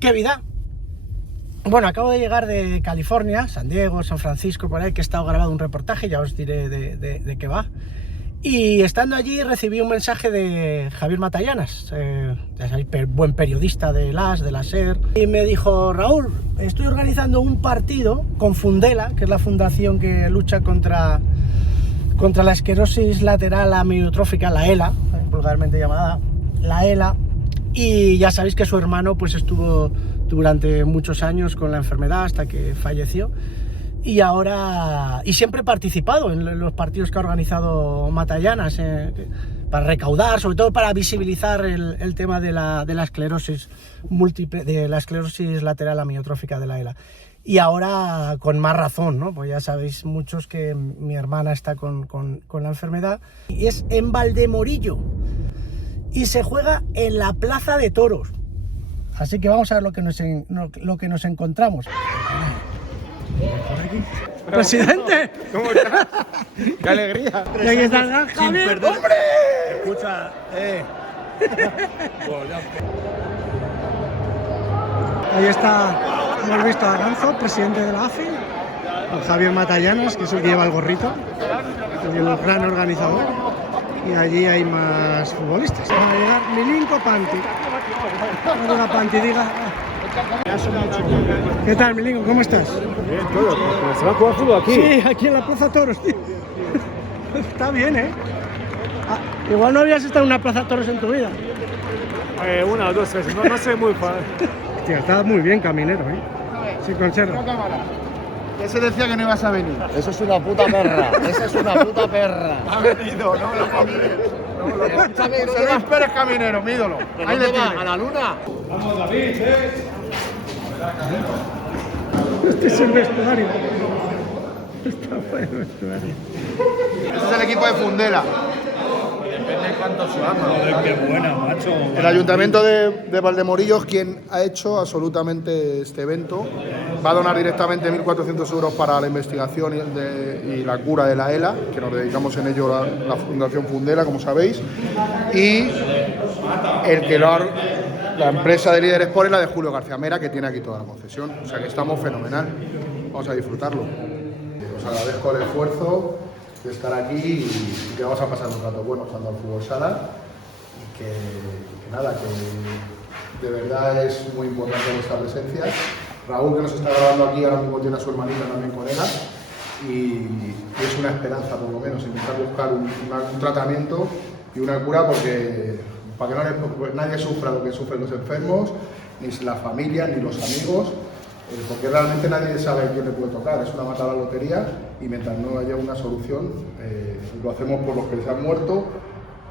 ¡Qué vida! Bueno, acabo de llegar de California, San Diego, San Francisco, por ahí, que he estado grabando un reportaje, ya os diré de qué va. Y estando allí recibí un mensaje de Javier Matallanas, ya sabéis, buen periodista de la SER, y me dijo: Raúl, estoy organizando un partido con Fundela, que es la fundación que lucha contra la esclerosis lateral amiotrófica, la ELA, vulgarmente llamada la ELA, y ya sabéis que su hermano pues estuvo durante muchos años con la enfermedad hasta que falleció. Y ahora, y siempre he participado en los partidos que ha organizado Matallanas para recaudar, sobre todo para visibilizar el tema de la esclerosis múltiple, de la esclerosis lateral amiotrófica de la ELA. Y ahora con más razón, ¿no? Pues ya sabéis muchos que mi hermana está con la enfermedad. Y es en Valdemorillo y se juega en la Plaza de Toros. Así que vamos a ver lo que nos encontramos. ¡Presidente! ¿Cómo estás? ¡Qué alegría! Y aquí está el gran Javier. ¡Hombre! Escucha, Ahí está, hemos visto a Ganzo, presidente de la AFI, a Javier Matallanas, que es el que lleva el gorrito, es el gran organizador, y allí hay más futbolistas. Va a llegar Milinko Panti. Hola Panti, diga. ¿Qué tal, Milinko? ¿Cómo estás? Bien, todo. ¿Se va a jugar fútbol aquí? Sí, aquí en la Plaza Toros, tío. Está bien, ¿eh? Igual no habías estado en una Plaza Toros en tu vida. Una o dos veces, no soy muy fan. Hostia, está muy bien Caminero, ¿eh? Sí, conserva. Ese decía que no ibas a venir. Eso es una puta perra. Esa es una puta perra. Ha venido, no lo Escúchame, José Luis Pérez Caminero, mi ídolo. Ahí le va, a la luna. Vamos, David, Este es el vestuario. Está bueno el vestuario. Este es el equipo de Fundela. Depende de cuánto sudamos. Joder, qué buena, macho. El Ayuntamiento de Valdemorillo es quien ha hecho absolutamente este evento. Va a donar directamente 1.400 euros para la investigación y la cura de la ELA, que nos dedicamos en ello la Fundación Fundela, como sabéis. Y la empresa de Líder Sport es la de Julio García Mera, que tiene aquí toda la concesión. O sea que estamos fenomenal. Vamos a disfrutarlo. Os agradezco el esfuerzo de estar aquí y que vamos a pasar un rato bueno jugando al fútbol sala. Y que nada, que de verdad es muy importante vuestra presencia. Raúl, que nos está grabando aquí, ahora mismo tiene a su hermanita también con ella, y es una esperanza por lo menos, intentar buscar un tratamiento y una cura para que nadie sufra lo que sufren los enfermos, ni la familia, ni los amigos, porque realmente nadie sabe quién le puede tocar, es una mata a la lotería, y mientras no haya una solución, lo hacemos por los que se han muerto,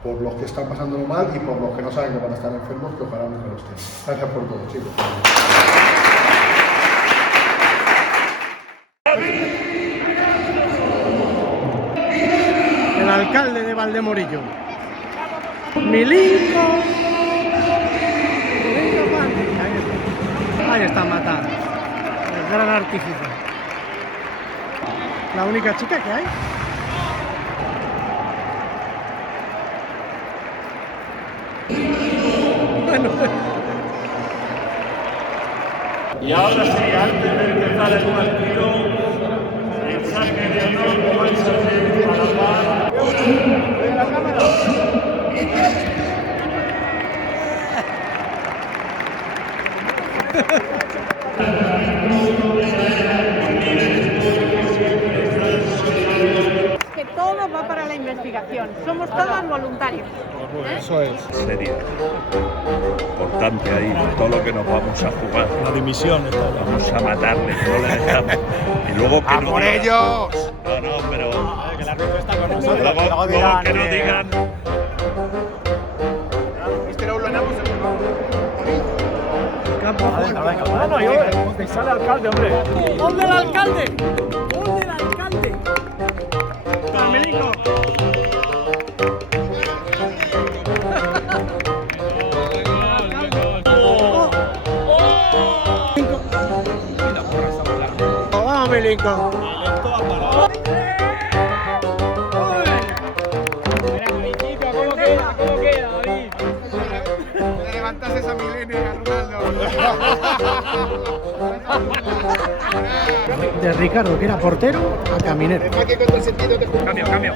por los que están pasándolo mal y por los que no saben que van a estar enfermos, que ojalá no lo estén. Gracias por todo, chicos. El alcalde de Valdemorillo. Milinko Panti. Ahí está Matar, el gran artífice. La única chica que hay. Bueno. Y ahora sí, antes de empezar el partido, el saque de honor lo vais a hacer para la que todo va para la investigación. Somos todos voluntarios. Eso es. Serio, importante ahí, todo lo que nos vamos a jugar. La dimisión está. Vamos a matarle, no le dejamos. Y luego que ¡A no por digan- ellos! No, pero Que la ruta está con luego, luego que no digan. Bueno, yo, que sale alcalde, hombre. ¿Dónde el alcalde? ¿Dónde el alcalde? Carmelito. Vamos, Milinko. Que levantas esa milenio y a Ronaldo. De Ricardo, que era portero, a caminero. Cambio.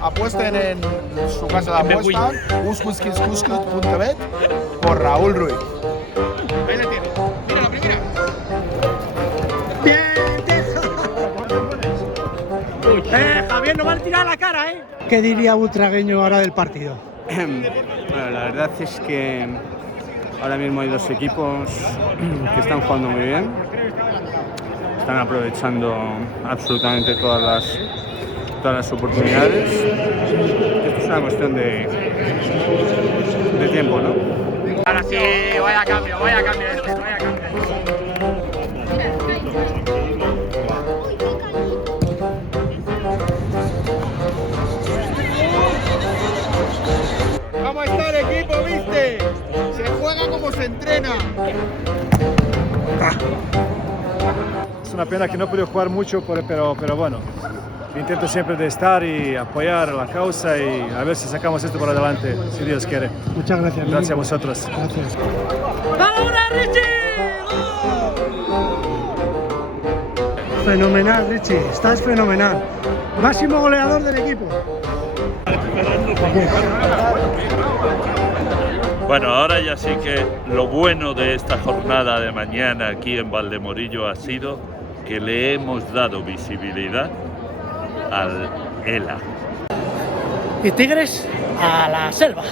Apuesten en su casa de apuestas, uskuskiskuskut.bet, por Raúl Ruiz. Ahí la tienes. Mira la primera. Javier, no va a tirar la cara, ¿eh? ¿Qué diría Butragueño ahora del partido? Bueno, la verdad es que ahora mismo hay dos equipos que están jugando muy bien, están aprovechando absolutamente todas las oportunidades. Esto es una cuestión de tiempo, ¿no? Ahora sí, vaya cambio. ¿Cómo está el equipo, viste? Se juega como se entrena. Es una pena que no pude jugar mucho, pero bueno. Intento siempre de estar y apoyar la causa y a ver si sacamos esto por adelante, si Dios quiere. Muchas gracias. Gracias a vosotros. Gracias. Fenomenal, Richie. Estás fenomenal. Máximo goleador del equipo. Bueno, ahora ya sí que lo bueno de esta jornada de mañana aquí en Valdemorillo ha sido que le hemos dado visibilidad al ELA. Y Tigres a la selva.